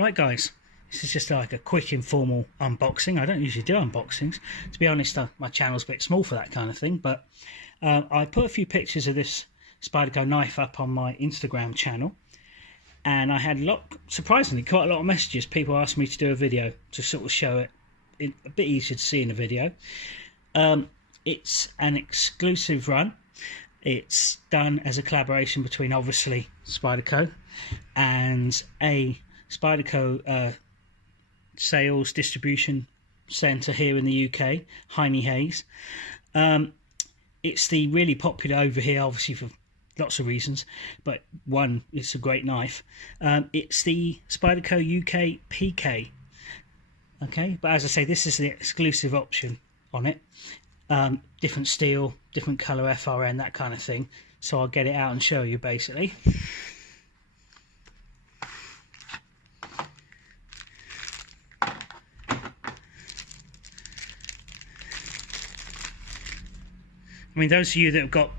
Right guys, this is just like a quick informal unboxing. I don't usually do unboxings. To be honest, my channel's a bit small for that kind of thing, but I put a few pictures of this Spyderco knife up on my Instagram channel, and I had surprisingly quite a lot of messages. People asked me to do a video to sort of show it a bit easier to see in a video. It's an exclusive run. It's done as a collaboration between obviously Spyderco and a Spyderco sales distribution centre here in the UK, Haynes. It's the really popular over here, obviously for lots of reasons, but one, it's a great knife. It's the Spyderco UKPK. Okay, but as I say, this is the exclusive option on it. Different steel, different colour FRN, that kind of thing. So I'll get it out and show you basically. I mean, those of you that have got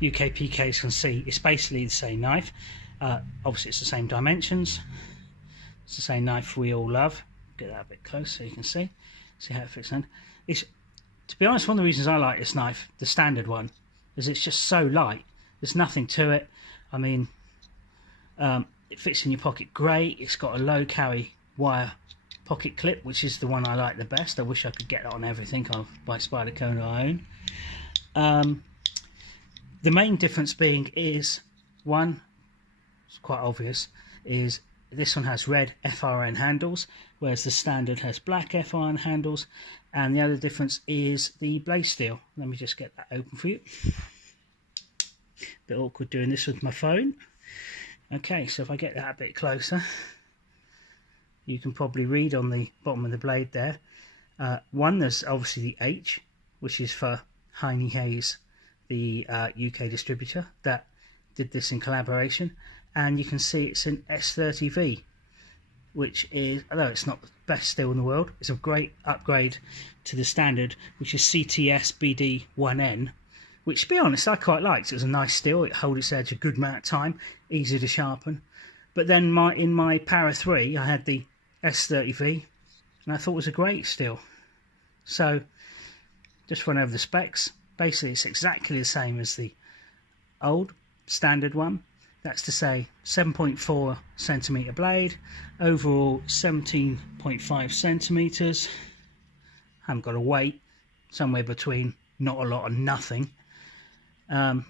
UKPKs can see it's basically the same knife. Obviously it's the same dimensions. It's the same knife we all love. Get that a bit close so you can see how it fits in. It's, to be honest, one of the reasons I like this knife, the standard one, is it's just so light. There's nothing to it. I mean, it fits in your pocket great. It's got a low carry wire pocket clip, which is the one I like the best. I wish I could get that on everything by Spyderco I own. The main difference being is, one, it's quite obvious, is this one has red FRN handles, whereas the standard has black FRN handles, and the other difference is the blade steel. Let me just get that open for you. Bit awkward doing this with my phone. Okay, so if I get that a bit closer, you can probably read on the bottom of the blade there. One, there's obviously the H, which is for Haynes, the UK distributor that did this in collaboration, and you can see it's an S30V, which is, although it's not the best steel in the world, it's a great upgrade to the standard, which is CTS BD1N, which, to be honest, I quite liked. It was a nice steel, it held its edge a good amount of time, easy to sharpen. But then in my Para 3 I had the S30V, and I thought it was a great steel. So just run over the specs. Basically it's exactly the same as the old standard one. That's to say 7.4 centimetre blade, overall 17.5 centimetres. Haven't got a weight, somewhere between not a lot and nothing. In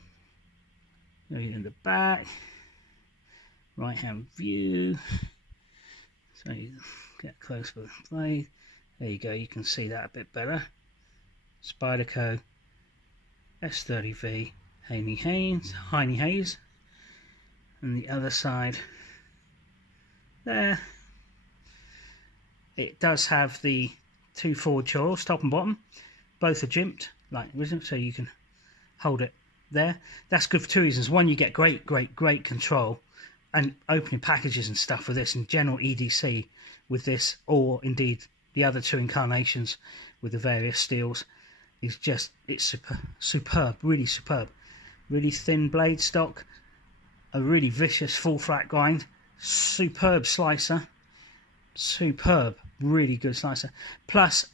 the back, right hand view, so you get close with the blade. There you go, you can see that a bit better. Spyderco S30V Haynes, and the other side there, it does have the two forward chorals, top and bottom, both are jimped like this, so you can hold it there. That's good for two reasons. One, you get great control and opening packages and stuff with this, and general EDC with this, or indeed the other two incarnations with the various steels, is just, it's superb, really superb. Really thin blade stock, a really vicious full flat grind, superb slicer, superb, really good slicer. Plus,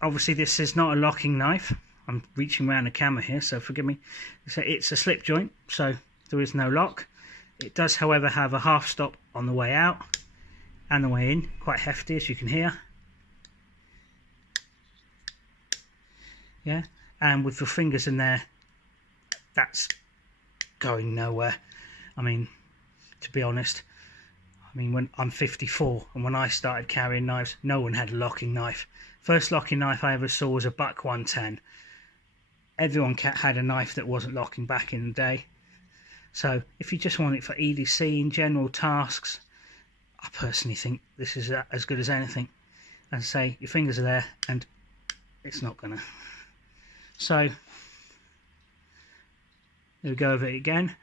obviously this is not a locking knife. I'm reaching around the camera here, so forgive me. It's a slip joint, so there is no lock. It does, however, have a half stop on the way out and the way in, quite hefty as you can hear. Yeah, and with your fingers in there, that's going nowhere. I mean, to be honest, I mean, when I'm 54 and when I started carrying knives, no one had a locking knife. First locking knife I ever saw was a Buck 110. Everyone had a knife that wasn't locking back in the day. So if you just want it for EDC and general tasks, I personally think this is as good as anything. As I say, your fingers are there and it's not gonna. So we'll go over it again.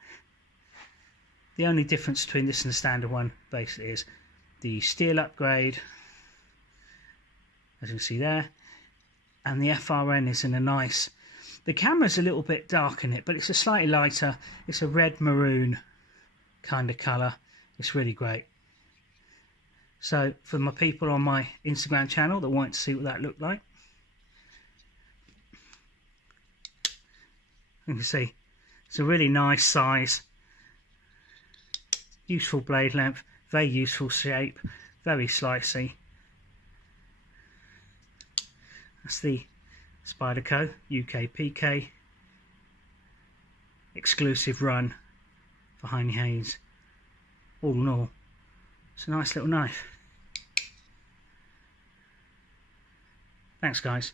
The only difference between this and the standard one basically is the steel upgrade, as you can see there, and the FRN is in a nice, the camera's a little bit dark in it, but it's a slightly lighter, it's a red maroon kind of colour. It's really great. So for my people on my Instagram channel that want to see what that looked like, you can see it's a really nice size, useful blade length, very useful shape, very slicey. That's the Spyderco UKPK exclusive run for Heinne Haynes. All in all, it's a nice little knife. Thanks guys.